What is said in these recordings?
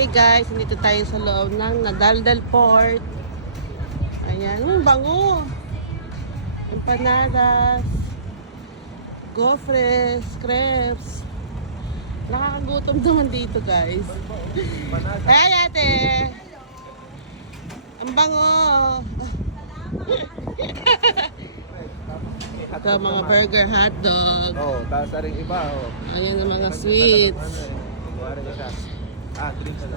Okay guys, nandito tayo sa loob ng Nadaldal Port. Ayan, yung bango. Empanadas, gofres, crepes. Nakakagutom naman dito guys. Ay ate! Ang bango! Ito mga burger, hotdog. Oo, tapos rin iba. Ayan ang mga sweets.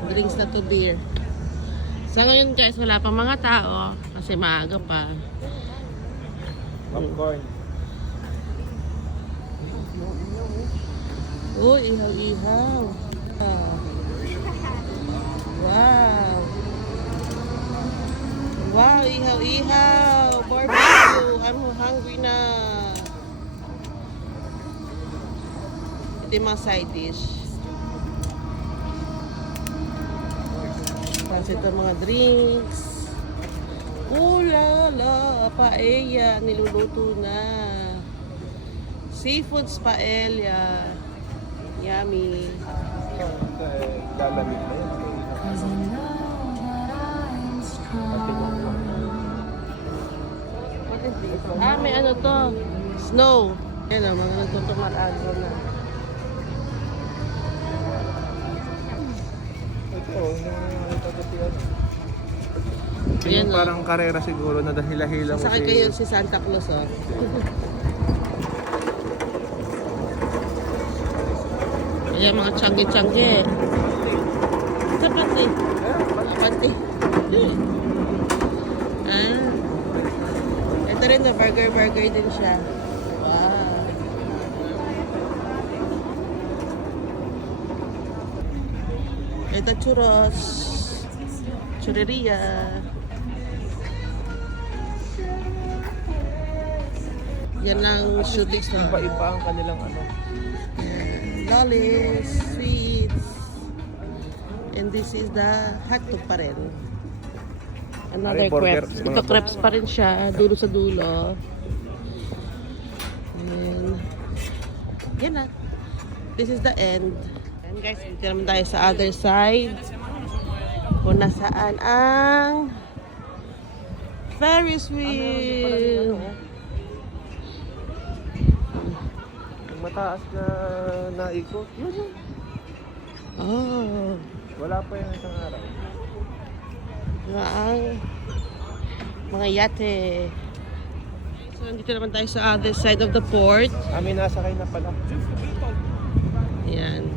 Drinks na to beer. Sa ngayon guys, wala pang mga tao kasi maaga pa. Popcorn. Uy, ihaw-ihaw. Wow. Wow, ihaw-ihaw. Barbecue. I'm hungry na. Ito yung mga side dish. Tapos ito mga drinks. La, paella. Niluluto na. Seafoods paella. Yummy. Lalamig na yan. What is this? Ah, may ano to? Snow. Yan o, mga nagtutumarado na. Ito, Yan, yung oh. parang karera siguro na dahil-hila mo Sasakay kayo si Santa Claus, oh. Ayan, mga tiyangge-tiyangge. Sa pati. Pati. Ah. Ito rin na burger din siya. Wow. Ito churros. Churreria. Yan lang shooting star. Iba-iba ang kanilang ano. Lollies, sweets. And this is the hotdog pa rin. Another burger, crepes. mga Ito crepes pa rin siya, dulo sa dulo. And yan na. This is the end. And guys, dito naman tayo sa other side. Kung nasaan ang Ferris wheel. Mataas na naikot. Yun. Oh. Wala pa yung isang araw. Ang mga yate. So, nandito naman tayo sa other side of the port. Amin nasakay na pala. Ayan.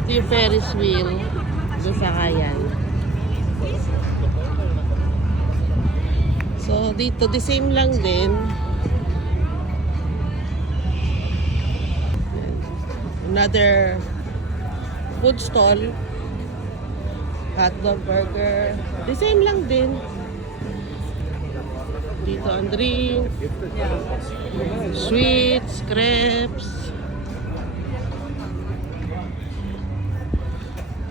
Dito yung Ferris wheel. Doon sa kayan. So, dito, the same lang din. Another food stall. Hotdog, burger. The same lang din. Dito ang drink. Sweets, crepes.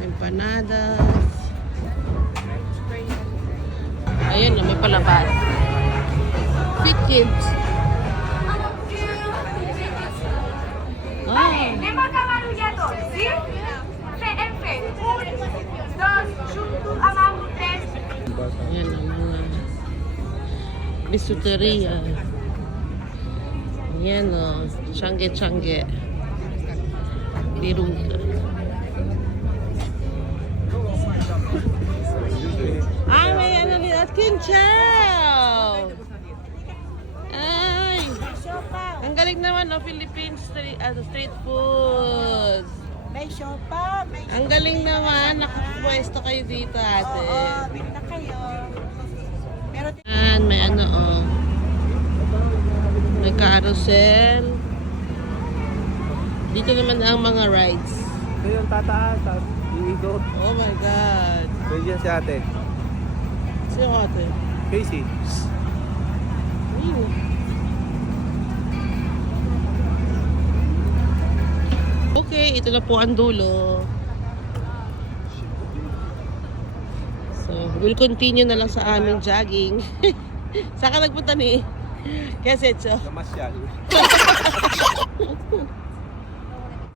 Empanadas. Ayan na, may palabas. Fit kids. Lembra camarulhador, ¿sí? PMP. 2, junto a Mamutes. Ayan ang mga bisuteria. Ayan o, tiyangge-tiyangge. Biruga. Ah, may ano nila, kinchaw! Ay! Ang galing naman o, Philippine street foods. May siopa, may Ang galing naman, nakapwesto kayo dito ate. na kayo. Pero Ayan, may ano oh. May carousel. Dito naman ang mga rides. Ito yung tataas. Iigot. Oh my God. So yun si ate. Sino ate? Casey. Okay, ito na po ang dulo. So, we'll continue na lang sa aming jogging. Saan ka nagpunta ni? Kaya Setso? Namasyal.